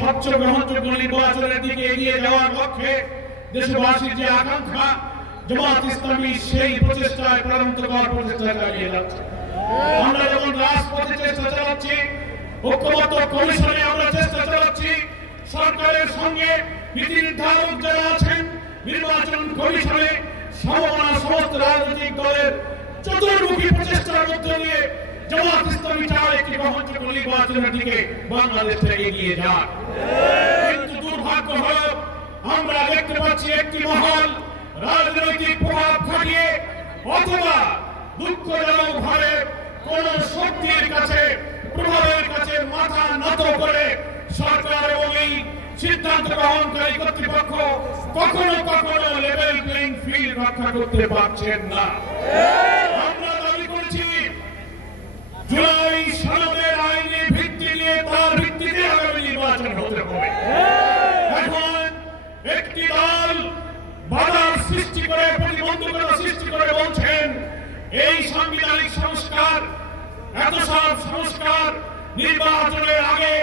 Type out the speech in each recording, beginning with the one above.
স্বচ্ছ গ্রহণযোগ্য নির্বাচনের দিকে এগিয়ে যাওয়ার লক্ষ্যে দেশবাসীর যে আকাঙ্ক্ষা, জামাত ইসলামী সেই প্রচেষ্টায় প্রাণান্তকর প্রচেষ্টা চালিয়ে যাচ্ছে। আমরা যেমন রাজপথে চেষ্টা চালাচ্ছি, ঐক্যবদ্ধ কমিশনে আমরা চেষ্টা চালাচ্ছি, সরকারের সঙ্গে নীতি নির্ধারক যারা আছেন নির্বাচন কমিশনে সমমনা সমস্ত রাজনৈতিক দলের চতুর্মুখী প্রচেষ্টার মধ্যে দিয়ে জামাত ইসলামী চায় একটি গ্রহণযোগ্য নির্বাচনের দিকে বাংলাদেশে এগিয়ে যায়। কিন্তু দুর্ভাগ্য হলো আমরা দেখতে পাচ্ছি একটি মহল রাজনৈতিক প্রভাব খাটিয়ে অথবা দুঃখজনক ভাবে কোন শক্তির কাছে প্রভাবের কাছে মাথা নত করে সরকার এবং এই সিদ্ধান্ত গ্রহণকারী কর্তৃপক্ষ কখনো কখনো লেভেল প্লেইং ফিল্ড রক্ষা করতে পারছেন না। আমরা দাবি করছি জুলাই সনদের আইনি ভিত্তি নিয়ে তার ভিত্তিতে আগামী নির্বাচন হতে হবে। এখন একটি দল বাধার সৃষ্টি করে প্রতিবন্ধকতা সৃষ্টি করে বলছেন এই সাংবিধানিক সংস্কার, এত সব সংস্কার নির্বাচনের আগে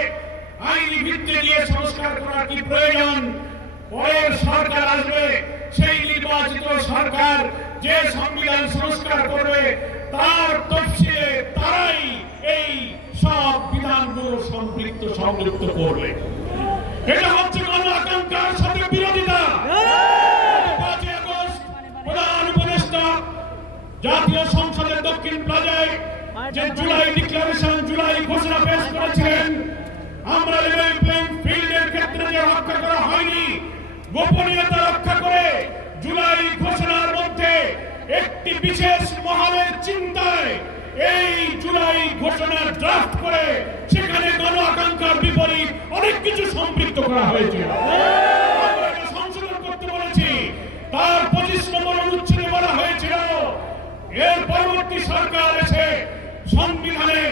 আইনি ভিত্তি দিয়ে সংস্কার করার কি প্রয়োজন? পরের সরকার আসবে, সেই নির্বাচিত সরকার যে সংবিধান সংস্কার করবে তার তফসিলে তারাই এই সব বিধানগুলো সংযুক্ত করবে। এটা হচ্ছে গণ আকাঙ্ক্ষার সাথে বিরোধিতা। 5 আগস্ট প্রধান উপদেষ্টা জাতীয় সংসদের দক্ষিণ প্লাজায় যে জুলাই ডিক্লারেশন, জুলাই ঘোষণা পেশ করেছিলেন, আমরা লেভেল প্লেইং ফিল্ডের ক্ষেত্রে যে রক্ষা করা হয়নি, গোপনীয়তা রক্ষা করে জুলাই ঘোষণার মধ্যে একটি বিশেষ মহলের চিন্তায় এই জুলাই ঘোষণা ড্রাফট করে সেখানে গণ আকাঙ্ক্ষার বিপরীত অনেক কিছু সম্পৃক্ত করা হয়েছিল। আমরা সংশোধন করতে বলেছি, তার 25 নম্বর অনুচ্ছেদে বলা হয়েছিল এর পরবর্তী সরকার এসে সংবিধানে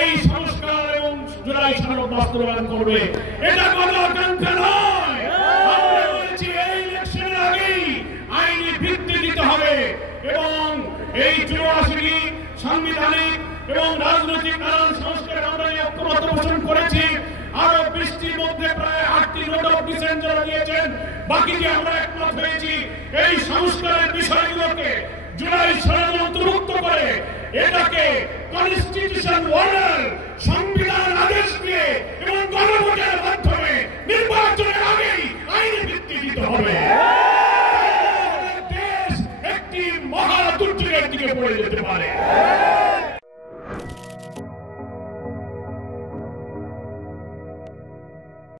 এই সংস্কার এবং জুলাই সনদ বাস্তবায়ন করবে। এটা গণ আকাঙ্ক্ষা নয়। আমরা বলেছি এই ইলেকশনের আগেই আইনি ভিত্তি দিতে হবে এবং এই 84টি সাংবিধানিক এবং রাজনৈতিক নানান সংস্কার আমরা ঐক্যমত পোষণ করেছি। আরো 20টির মধ্যে প্রায় 8টি নোট অফ ডিসেন্ট যারা দিয়েছেন, বাকিটি আমরা একমত হয়েছি এই সংস্কারের বিষয়গুলোকে জুলাই সনদে অন্তর্ভুক্ত করে এটাকে কনস্টিটিউশন অর্ডার, সংবিধান আদেশ দিয়ে এবং গণভোটের মাধ্যমে নির্বাচনের আগেই আইনি ভিত্তি দিতে হবে। দেশ একটি মহা দুর্যোগের দিকে পড়ে যেতে পারে।